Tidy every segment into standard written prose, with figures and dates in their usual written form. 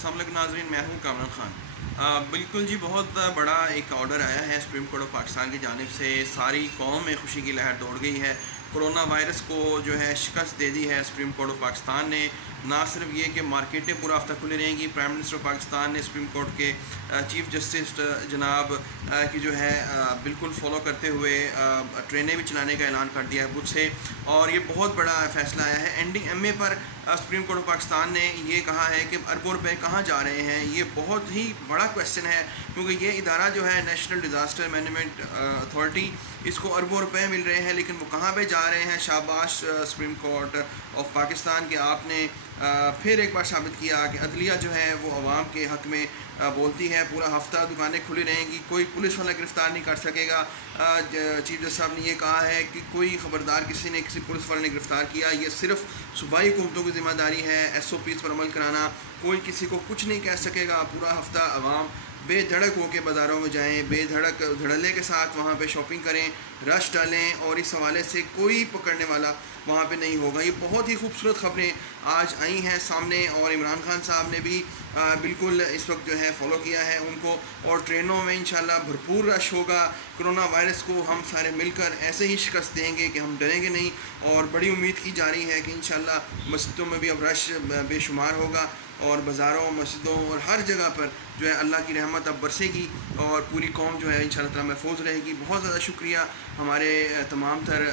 अस्सलाम वालेकुम नाज़रीन, मैं हूँ कामरान ख़ान। बिल्कुल जी, बहुत बड़ा एक ऑर्डर आया है सुप्रीम कोर्ट ऑफ पाकिस्तान की जानिब से। सारी कौम में खुशी की लहर दौड़ गई है। कोरोना वायरस को जो है शिकस्त दे दी है सुप्रीम कोर्ट ऑफ पाकिस्तान ने। ना सिर्फ ये कि मार्केटें पूरा हफ्ता खुली रहेंगी, प्राइम मिनिस्टर ऑफ पाकिस्तान ने सुप्रीम कोर्ट के चीफ जस्टिस जनाब की जो है बिल्कुल फॉलो करते हुए ट्रेनें भी चलाने का ऐलान कर दिया है बुध से। और ये बहुत बड़ा फ़ैसला आया है। NDMA पर सुप्रीम कोर्ट ऑफ पाकिस्तान ने ये कहा है कि अरबों रुपए कहाँ जा रहे हैं। ये बहुत ही बड़ा क्वेश्चन है, क्योंकि ये इदारा जो है नेशनल डिज़ास्टर मैनेजमेंट अथॉरिटी, इसको अरबों रुपए मिल रहे हैं, लेकिन वो कहाँ पे जा रहे हैं। शाबाश सुप्रीम कोर्ट ऑफ पाकिस्तान के, आपने फिर एक बार साबित किया कि अदलिया जो है वो अवाम के हक़ में बोलती है। पूरा हफ्ता दुकानें खुली रहेंगी, कोई पुलिस वाला गिरफ़्तार नहीं कर सकेगा। चीफ जस्टिस साहब ने ये कहा है कि कोई ख़बरदार किसी ने किसी पुलिस वाले ने गिरफ़्तार किया, ये सिर्फ सूबाई हुकूमतों की ज़िम्मेदारी है SOPs पर अमल कराना। कोई किसी को कुछ नहीं कह सकेगा। पूरा हफ्ता अवाम बेधड़क होकर बाज़ारों में जाएं, बेधड़क धड़ल्ले के साथ वहाँ पे शॉपिंग करें, रश डालें, और इस हवाले से कोई पकड़ने वाला वहाँ पे नहीं होगा। ये बहुत ही खूबसूरत ख़बरें आज आई हैं सामने, और इमरान खान साहब ने भी बिल्कुल इस वक्त जो है फ़ॉलो किया है उनको। और ट्रेनों में इंशाल्लाह भरपूर रश होगा। कोरोना वायरस को हम सारे मिलकर ऐसे ही शिकस्त देंगे कि हम डरेंगे नहीं। और बड़ी उम्मीद की जा रही है कि इंशाल्लाह मस्जिदों में भी अब रश बेशुमार होगा, और बाज़ारों, मस्जिदों और हर जगह पर जो है अल्लाह की रहमत अब बरसेगी, और पूरी कौम जो है इंशाअल्लाह ताला महफूज रहेगी। बहुत ज़्यादा शुक्रिया हमारे तमाम तर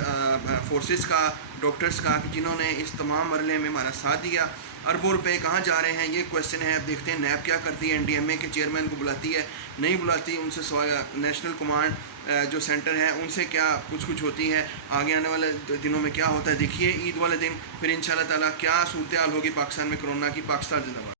फोर्सेस का, डॉक्टर्स का, कि जिन्होंने इस तमाम मरले में हमारा साथ दिया। अरबों रुपए कहाँ जा रहे हैं, ये क्वेश्चन है। अब देखते हैं नैब क्या करती है। NDMA के चेयरमैन को बुलाती है, नहीं बुलाती, उनसे नेशनल कमांड जो सेंटर है उनसे क्या कुछ होती है। आगे आने वाले दिनों में क्या होता है देखिए। ईद वाले दिन फिर इंशाअल्लाह ताला क्या सूरत हाल होगी पाकिस्तान में कोरोना की। पाकिस्तान जिंदाबाद।